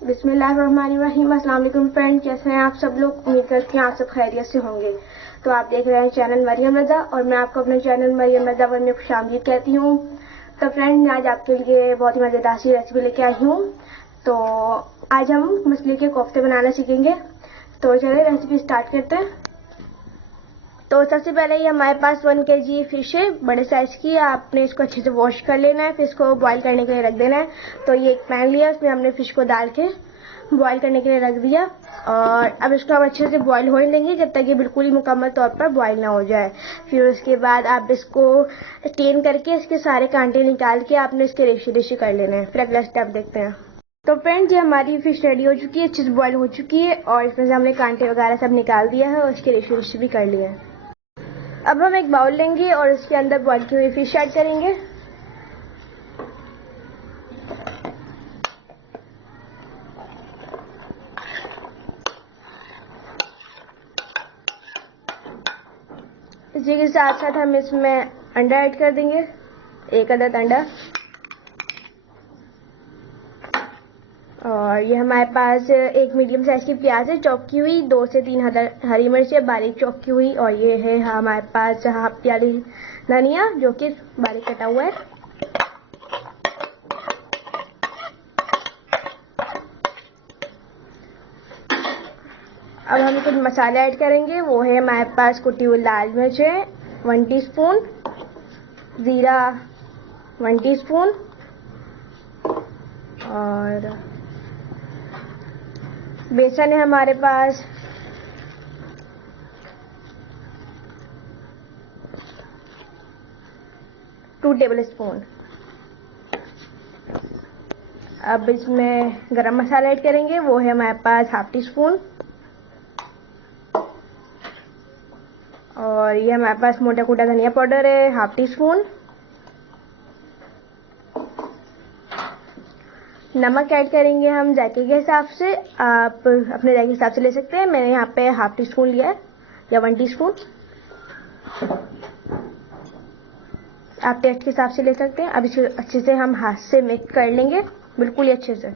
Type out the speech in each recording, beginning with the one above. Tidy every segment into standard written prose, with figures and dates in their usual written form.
बिस्मिल्लाहिर्रहमानिर्रहीम। अस्सलाम वालेकुम फ्रेंड, कैसे हैं आप सब लोग? उम्मीद करती हैं आप सब खैरियत से होंगे। तो आप देख रहे हैं चैनल मरियम रजा और मैं आपको अपने चैनल मरियम रजा वन में खुशामदीद कहती हूँ। तो फ्रेंड, मैं आज आपके लिए बहुत ही मज़ेदार सी रेसिपी लेके आई हूँ। तो आज हम मछली के कोफ्ते बनाना सीखेंगे। तो चलिए रेसिपी स्टार्ट करते हैं। तो सबसे पहले ये हमारे पास 1 kg फिश है, बड़े साइज की। आपने इसको अच्छे से वॉश कर लेना है, फिर इसको बॉईल करने के लिए रख देना है। तो ये एक पैन लिया, उसमें हमने फिश को डाल के बॉईल करने के लिए रख दिया और अब इसको हम अच्छे से बॉईल होने देंगे जब तक ये बिल्कुल ही मुकम्मल तौर पर बॉईल ना हो जाए। फिर उसके बाद आप इसको स्टेन करके इसके सारे कांटे निकाल के आपने इसके रेशे रेशे कर लेना है। फिर अगला स्टेप देखते हैं। तो फ्रेंड्स, ये हमारी फिश रेडी हो चुकी है, अच्छे से बॉईल हो चुकी है और इसमें से हमने कांटे वगैरह सब निकाल दिया है और इसके रेशे रेशे भी कर लिए हैं। अब हम एक बाउल लेंगे और उसके अंदर बॉईल की हुई फिश ऐड करेंगे। इसी के साथ साथ हम इसमें अंडा ऐड कर देंगे, 1 अदद अंडा। और ये हमारे पास एक मीडियम साइज की प्याज है चॉप की हुई, 2 से 3 हरी मिर्च है बारीक चॉप की हुई, और ये है हमारे पास हाफ प्याली धनिया जो कि बारीक कटा हुआ है। अब हम कुछ मसाले ऐड करेंगे, वो है हमारे पास कुटी हुई लाल मिर्च है 1 टीस्पून, जीरा 1 टीस्पून और बेसन है हमारे पास 2 टेबल स्पून। अब इसमें गरम मसाला ऐड करेंगे, वो है हमारे पास हाफ टी स्पून और ये हमारे पास मोटा कूटा धनिया पाउडर है हाफ टी स्पून। नमक ऐड करेंगे हम जायके के हिसाब से, आप अपने जायके के हिसाब से ले सकते हैं। मैंने यहाँ पे हाफ टी स्पून लिया है या 1 टीस्पून, आप टेस्ट के हिसाब से ले सकते हैं। अब इसे अच्छे से हम हाथ से मिक्स कर लेंगे, बिल्कुल ही अच्छे से।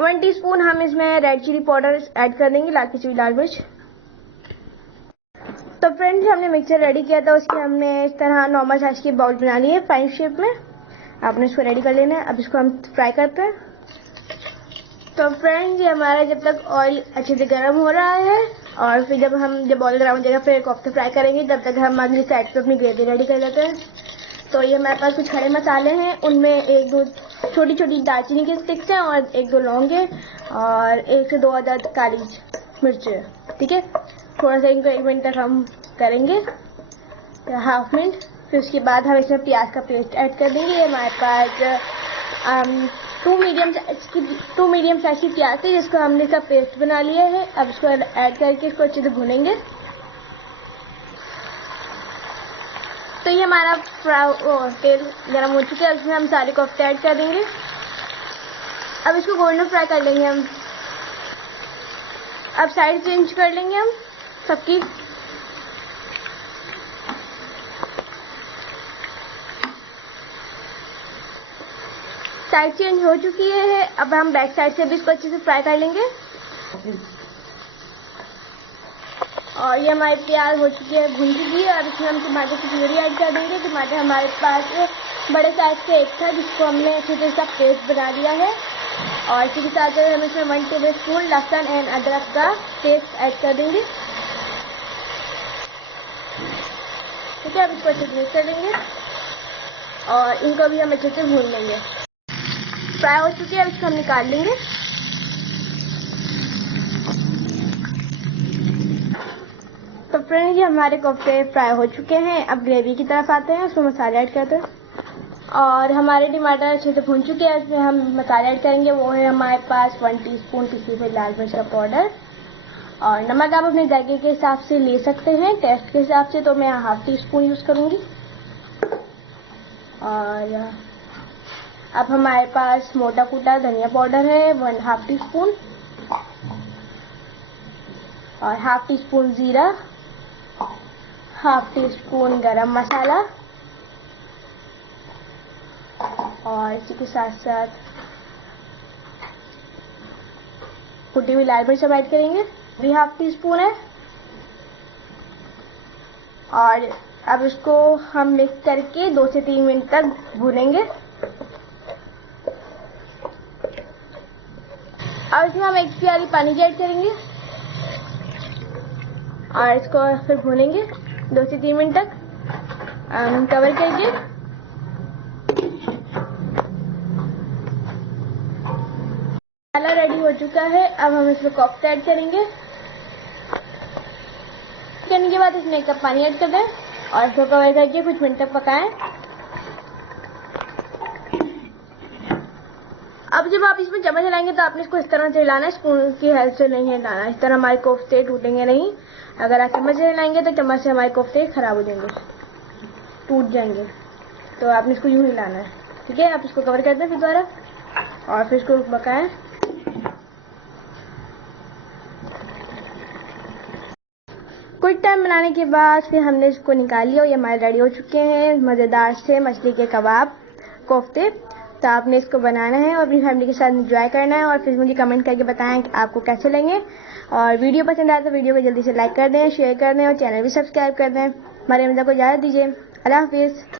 वन टीस्पून हम इसमें रेड चिली पाउडर ऐड कर देंगे, लाल कची हुई लाल मिर्च। तो फ्रेंड्स, हमने मिक्सर रेडी किया था, उसकी हमने इस तरह नॉर्मल साइज की बाउल बना ली है पाइन शेप में। आपने इसको रेडी कर लेना है। अब इसको हम फ्राई करते हैं। तो फ्रेंड्स, ये हमारा जब तक ऑयल अच्छे से गर्म हो रहा है और फिर जब ऑयल गर्म हो जाएगा फिर कोफ्ते फ्राई करेंगे, तब तक हम अगली साइड पे अपनी ग्रेवी रेडी कर लेते हैं। तो ये हमारे पास कुछ खड़े मसाले हैं, उनमें 1-2 छोटी छोटी दालचीनी के स्टिक्स हैं और 1-2 लौंग है और 1 से 2 अदद काली मिर्च है। ठीक है, थोड़ा सा इनको 1 मिनट तक हम करेंगे, हाफ मिनट। फिर उसके बाद हम इसमें प्याज का पेस्ट ऐड कर देंगे। ये हमारे पास 2 मीडियम साइज की प्याज है जिसको हमने इसका पेस्ट बना लिया है। अब इसको ऐड करके इसको अच्छे से भूनेंगे। तो ये हमारा तेल गर्म हो चुका है, इसमें हम सारे कोफ्ते ऐड कर देंगे। अब इसको गोल्डन फ्राई कर लेंगे हम। अब साइड चेंज कर लेंगे हम सबकी। साइड चेंज हो चुकी है, अब हम बैक साइड से भी इसको अच्छे से फ्राई कर लेंगे। और ये हमारी प्याज हो चुकी है, भून चुकी है। अब इसमें हम टमाटर की प्यूरी ऐड कर देंगे। टमाटर हमारे पास बड़े साइज का एक था जिसको हमने अच्छे से इसका पेस्ट बना लिया है। और इसी के साथ हम इसमें 1 टेबल स्पून लहसुन एंड अदरक का पेस्ट ऐड कर देंगे। ठीक है, अब इसको अच्छे से मिक्स कर देंगे और इनको भी हम अच्छे से भून लेंगे। फ्राई हो चुकी है, अब इसको हम निकाल लेंगे। तो फ्रेंड्स, ये हमारे कोफ्ते फ्राई हो चुके हैं। अब ग्रेवी की तरफ आते हैं, उसमें मसाले ऐड करते हैं। और हमारे टमाटर अच्छे से भून चुके हैं, इसमें हम मसाले ऐड करेंगे। वो है हमारे पास 1 टीस्पून पिसी हुई लाल मिर्च का पाउडर और नमक आप अपने जायके के हिसाब से ले सकते हैं, टेस्ट के हिसाब से। तो मैं हाफ टी स्पून यूज़ करूँगी। और अब हमारे पास मोटा कूटा धनिया पाउडर है 1/2 टीस्पून और हाफ टी स्पून जीरा, हाफ टी स्पून गरम मसाला और इसी के साथ साथ कुटी हुई लाल मिर्च ऐड करेंगे, भी हाफ टी स्पून है। और अब इसको हम मिक्स करके 2 से 3 मिनट तक भूनेंगे। अब इसमें हम 1 प्याली पानी की ऐड करेंगे और इसको फिर भूनेंगे 2 से 3 मिनट तक कवर करके। मसाला रेडी हो चुका है। अब हम इसमें कोफ्ते ऐड करेंगे। करने के बाद इसमें 1 कप पानी ऐड कर दें और इसको कवर करके कुछ मिनट तक पकाएं। अब जब आप इसमें चम्मच हिलाएंगे तो आपने इसको इस तरह से हिलाना है, स्पून की हेल्प से नहीं हिलाना। इस तरह हमारे कोफ्ते टूटेंगे नहीं। अगर आप चम्मच से हिलाएंगे तो चम्मच से हमारे कोफ्ते खराब हो जाएंगे, टूट जाएंगे। तो आपने इसको यूं हिलाना है, ठीक है। आप इसको कवर कर दें फिर दोबारा और फिर इसको पकाएं। कुछ टाइम बनाने के बाद फिर हमने इसको निकाल लिया और ये हमारे रेडी हो चुके हैं मज़ेदार से मछली के कबाब कोफ्ते। तो आपने इसको बनाना है और अपनी फैमिली के साथ एंजॉय करना है और फिर मुझे कमेंट करके बताएं कि आपको कैसे लगे। और वीडियो पसंद आए तो वीडियो को जल्दी से लाइक कर दें, शेयर कर दें और चैनल भी सब्सक्राइब कर दें। मरियम रज़ा को इजाज़त दीजिए। अल्लाह हाफिज़।